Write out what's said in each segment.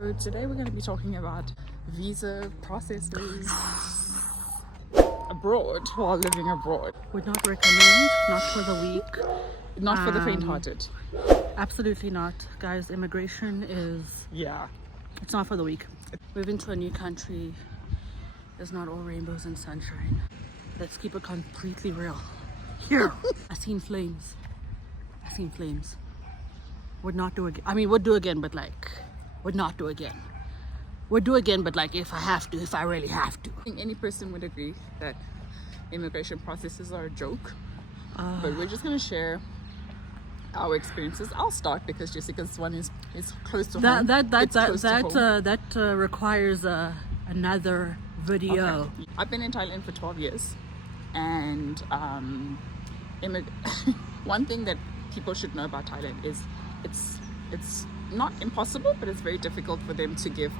So today we're going to be talking about visa processes abroad while living abroad. Would not recommend, not for the weak. Not for the faint-hearted. Absolutely not. Guys, immigration is, Yeah. it's not for the weak. Moving to a new country is not all rainbows and sunshine. Let's keep it completely real. Here, I've seen flames. Would not do again. I mean, would do again, but like, would not do again. Would do again, but like if I have to, if I really have to. I think any person would agree that immigration processes are a joke. But we're just going to share our experiences. I'll start because Jessica's one is close to home. That requires another video. Okay. I've been in Thailand for 12 years, and one thing that people should know about Thailand is it's not impossible, but it's very difficult for them to give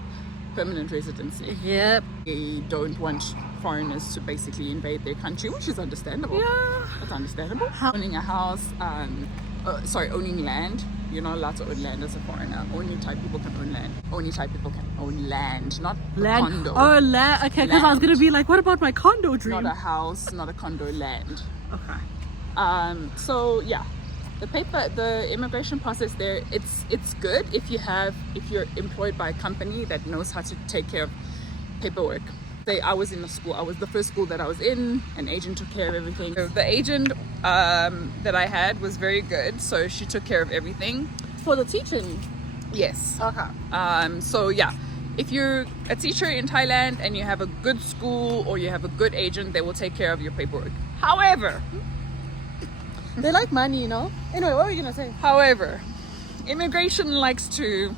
permanent residency. Yep. They don't want foreigners to basically invade their country, which is understandable. Yeah. It's understandable. Owning a house, owning land. You're not allowed to own land as a foreigner. Only Thai people can own land. Only Thai people can own land, not Land. condo. Oh, land. Okay, because I was gonna be like, what about my condo dream? Not a house, not a condo, land. Okay. So yeah, the immigration process there, it's good if you're employed by a company that knows how to take care of paperwork. Say I was in a school, I was the first school that I was in, an agent took care of everything. So the agent that I had was very good, so she took care of everything. For the teaching. Yes. Okay. So yeah, if you're a teacher in Thailand and you have a good school or you have a good agent, they will take care of your paperwork. However, They like money, you know? Anyway, what were you gonna say? However, immigration likes to,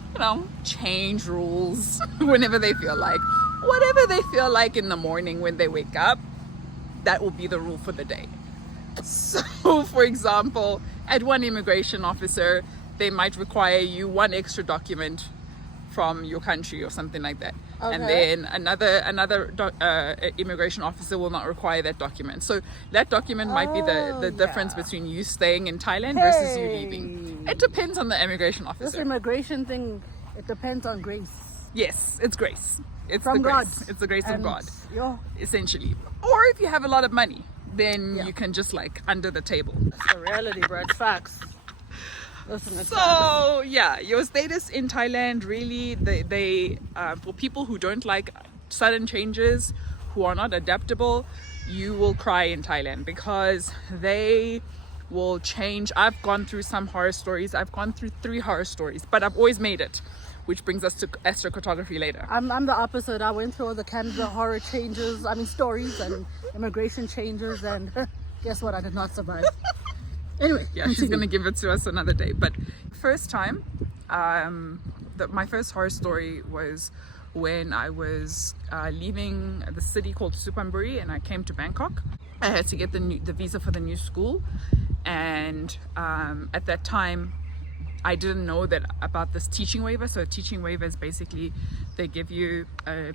change rules whenever they feel like. Whatever they feel like in the morning when they wake up, that will be the rule for the day. So, for example, at one immigration officer, they might require you one extra document from your country or something like that. Okay. And then another immigration officer will not require that document. So that document might be the difference between you staying in Thailand versus you leaving. It depends on the immigration This officer. immigration thing, it depends on grace. Yes, it's grace. It's From the God. grace. It's the grace of And, God, yo, essentially. Or if you have a lot of money, then Yeah. you can just under the table. it's the reality, bro. It's facts. Listen, it's facts. So yeah, your status in Thailand really, they for people who don't like sudden changes, who are not adaptable, you will cry in Thailand because they will change. I've gone through some horror stories. I've gone through 3 horror stories, but I've always made it, which brings us to astrocartography later. I'm the opposite. I went through all the Canada horror stories and immigration changes, and guess what? I did not survive. Anyway, Yeah, she's gonna give it to us another day. But first time, my first horror story was when I was leaving the city called Suphanburi and I came to Bangkok. I had to get the visa for the new school, and at that time I didn't know that about this teaching waiver. So a teaching waiver is basically they give you a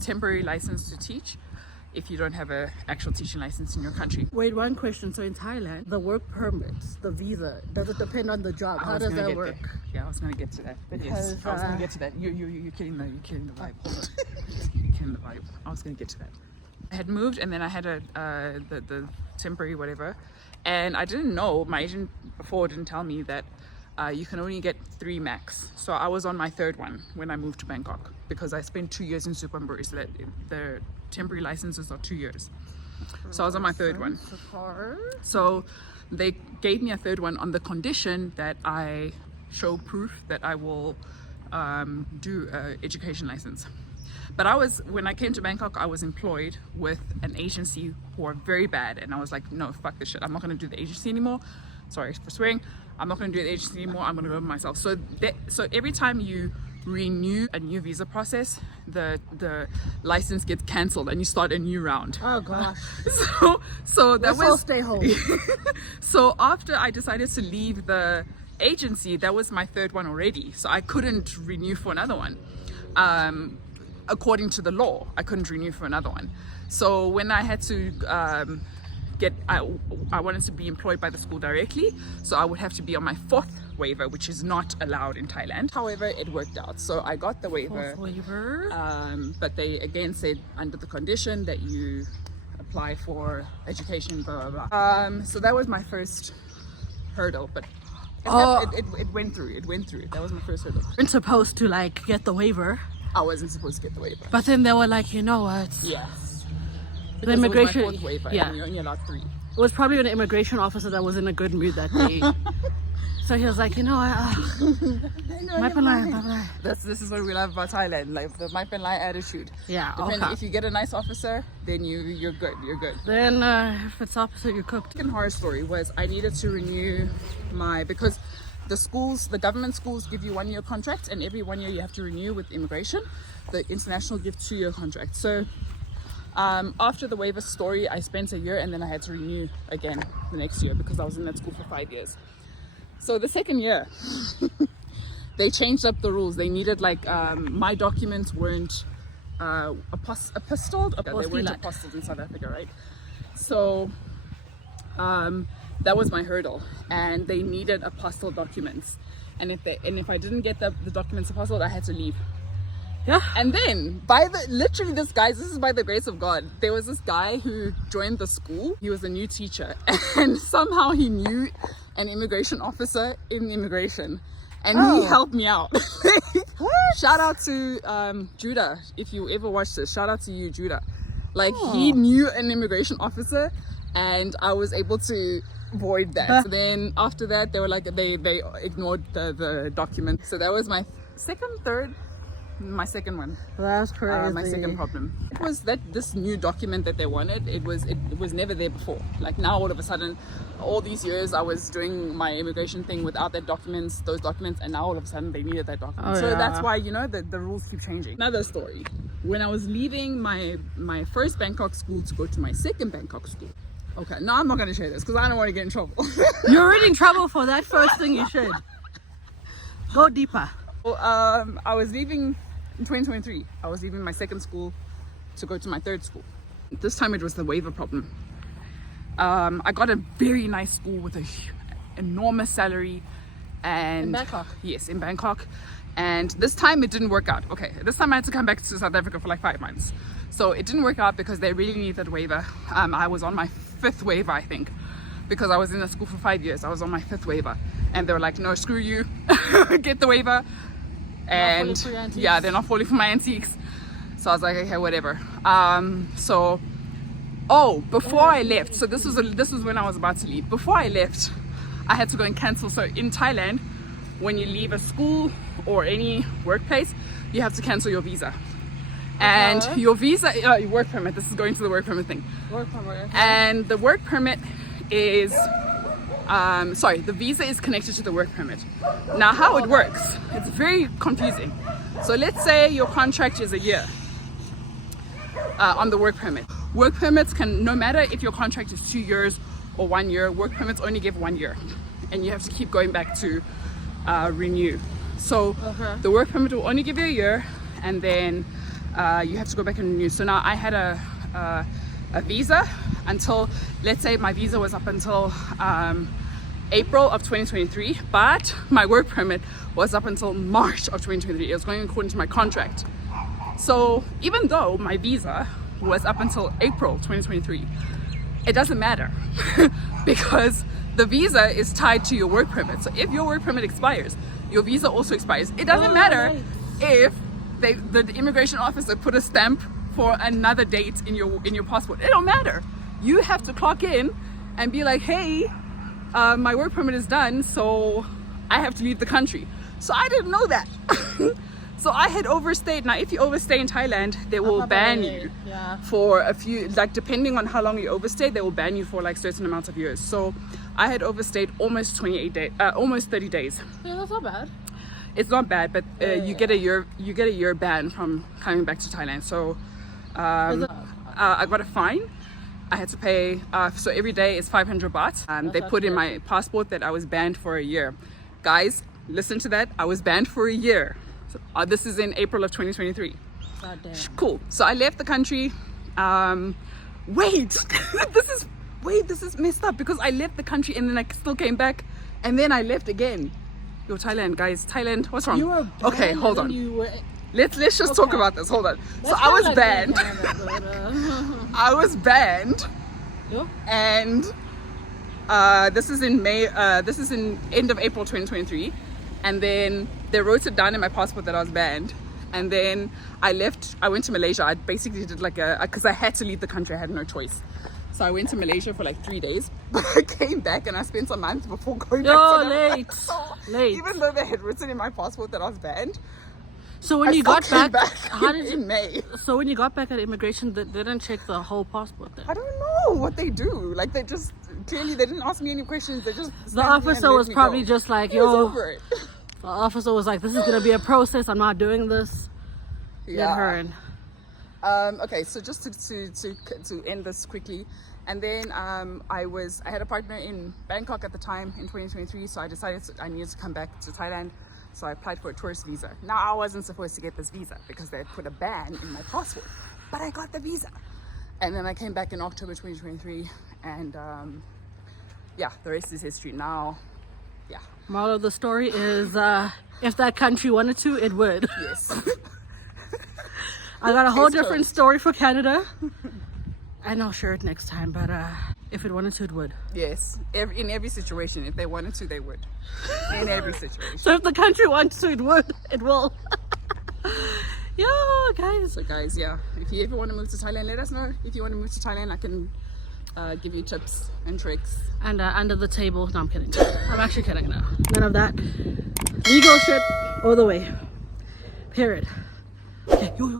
temporary license to teach if you don't have an actual teaching license in your country. Wait, one question. So in Thailand, the work permits, the visa, does it depend on the job? How does that work? Yeah, I was gonna get to that. But yes, Because, I was gonna get to that. You're killing the vibe. Hold on. You're killing the vibe. I was gonna get to that. I had moved and then I had the temporary whatever, and I didn't know, my agent before didn't tell me that you can only get 3 max. So I was on my 3rd one when I moved to Bangkok because I spent 2 years in Suphanburi, so that the temporary licenses are 2 years. So I was on my 3rd one. So they gave me a 3rd one on the condition that I show proof that I will do an education license. But when I came to Bangkok, I was employed with an agency who are very bad, and I was like, no, fuck this shit. I'm not gonna do the agency anymore. Sorry for swearing. I'm not gonna do the agency anymore. I'm gonna go by myself. So every time you renew a new visa process, the license gets cancelled and you start a new round. Oh gosh. So that Let's all stay home. So after I decided to leave the agency, that was my 3rd one already. So I couldn't renew for another one. According to the law, I couldn't renew for another one. So when I had to I wanted to be employed by the school directly, so I would have to be on my 4th waiver, which is not allowed in Thailand. However, it worked out. So I got the waiver. But they again said under the condition that you apply for education, blah, blah, blah. So that was my first hurdle, but it went through. It went through. That was my first hurdle. You weren't supposed to like get the waiver. I wasn't supposed to get the waiver. But then they were like, you know what? Yes. The immigration. It was my fourth waiver, yeah. and you're only allowed 3. It was probably an immigration officer that was in a good mood that day. So he was like, you know what? This is what we love about Thailand, like the Mai Pen Lai attitude. Yeah, Depending, okay. if you get a nice officer, then you're good. You're good. Then if it's opposite, you're cooked. Second horror story was I needed to renew because the government schools give you 1-year contracts, and every 1 year you have to renew with immigration. The international give 2-year contracts. So after the waiver story, I spent a year, and then I had to renew again the next year because I was in that school for 5 years. So the second year, they changed up the rules. They needed my documents weren't apostilled. Okay, they weren't apostilled in South Africa, right? So that was my hurdle, and they needed apostilled documents. And if I didn't get the documents apostilled, I had to leave. Yeah. And then this is by the grace of God, there was this guy who joined the school. He was a new teacher, and somehow he knew an immigration officer in immigration, and he helped me out. Shout out to Judah, if you ever watched this. Shout out to you, Judah. He knew an immigration officer, and I was able to void that. So then after that, they were like, they ignored the document. So that was my my second one. That's crazy. My second problem. It was that this new document that they wanted, it was never there before. Like now all of a sudden, all these years I was doing my immigration thing without those documents, and now all of a sudden they needed that document. So that's why, the rules keep changing. Another story. When I was leaving my first Bangkok school to go to my second Bangkok school. Okay, now I'm not going to share this because I don't want to get in trouble. You're already in trouble for that first thing you should. Go deeper. Well, I was leaving in 2023. I was leaving my second school to go to my third school. This time it was the waiver problem. I got a very nice school with an enormous salary. And in Bangkok? Yes, in Bangkok. And this time it didn't work out. Okay, this time I had to come back to South Africa for 5 months. So it didn't work out because they really needed that waiver. I was on my 5th waiver, I think, because I was in the school for 5 years. I was on my 5th waiver. And they were like, no, screw you, get the waiver. And yeah, they're not falling for my antiques. So I was like, okay, whatever. Before I left, so this was when I was about to leave. Before I left, I had to go and cancel. So in Thailand, when you leave a school or any workplace, you have to cancel your visa. And your visa, your work permit, this is going to the work permit thing. Work permit. Okay. And the work permit is, the visa is connected to the work permit. Now how it works, it's very confusing. So let's say your contract is a year on the work permit. Work permits can, no matter if your contract is 2 years or 1 year, work permits only give 1 year. And you have to keep going back to renew. So the work permit will only give you a year, and then you have to go back and renew. So now I had a visa until, let's say my visa was up until April of 2023, but my work permit was up until March of 2023. It was going according to my contract. So even though my visa was up until April 2023, it doesn't matter because the visa is tied to your work permit. So if your work permit expires, your visa also expires. It doesn't matter if the immigration officer put a stamp for another date in your passport. It don't matter. You have to clock in and be like, hey, my work permit is done, so I have to leave the country. So I didn't know that. So I had overstayed. Now if you overstay in Thailand, they will ban you for a few, depending on how long you overstay, they will ban you for certain amounts of years. So I had overstayed almost 28 days, almost 30 days. Yeah, that's not bad. It's not bad, but you get a year ban from coming back to Thailand. So I got a fine. I had to pay, so every day is 500 baht. They put in my passport that I was banned for a year. Guys, listen to that. I was banned for a year. So, this is in April of 2023. God damn. Cool. So I left the country. This is messed up because I left the country and then I still came back and then I left again. Yo, Thailand, guys. Thailand, what's wrong? You were banned Okay, hold and on. You were, Let's just talk about this. Hold on. So I was banned. I was banned. Yeah. And this is in May. This is in end of April 2023. And then they wrote it down in my passport that I was banned. And then I left. I went to Malaysia. I basically did like because I had to leave the country. I had no choice. So I went to Malaysia for like 3 days. But I came back and I spent a month before going back to late. So Late. even though they had written in my passport that I was banned, So when I you still got came back, how in, did you? in May. So when you got back at immigration, they didn't check the whole passport then. I don't know what they do. Like they just clearly they didn't ask me any questions. They just The officer was probably just like, He was yo. over it. The officer was like, this is gonna be a process. I'm not doing this. Let her in. Okay, so just to end this quickly, and then I had a partner in Bangkok at the time in 2023, so I decided I needed to come back to Thailand, so I applied for a tourist visa. Now I wasn't supposed to get this visa because they had put a ban in my passport, but I got the visa, and then I came back in October 2023, and yeah, the rest is history. Now, yeah. Moral of the story is, if that country wanted to, it would. Yes. I got a whole Case different closed. story for Canada. And I'll share it next time, but if it wanted to, it would. Yes, in every situation. If they wanted to, they would. In every situation. So if the country wants to, it would. It will. Yeah, guys. So guys, yeah, if you ever want to move to Thailand, let us know. If you want to move to Thailand, I can give you tips and tricks. And under the table. No, I'm kidding. I'm actually kidding now. None of that. Legal shit all the way. Period. Okay, yo.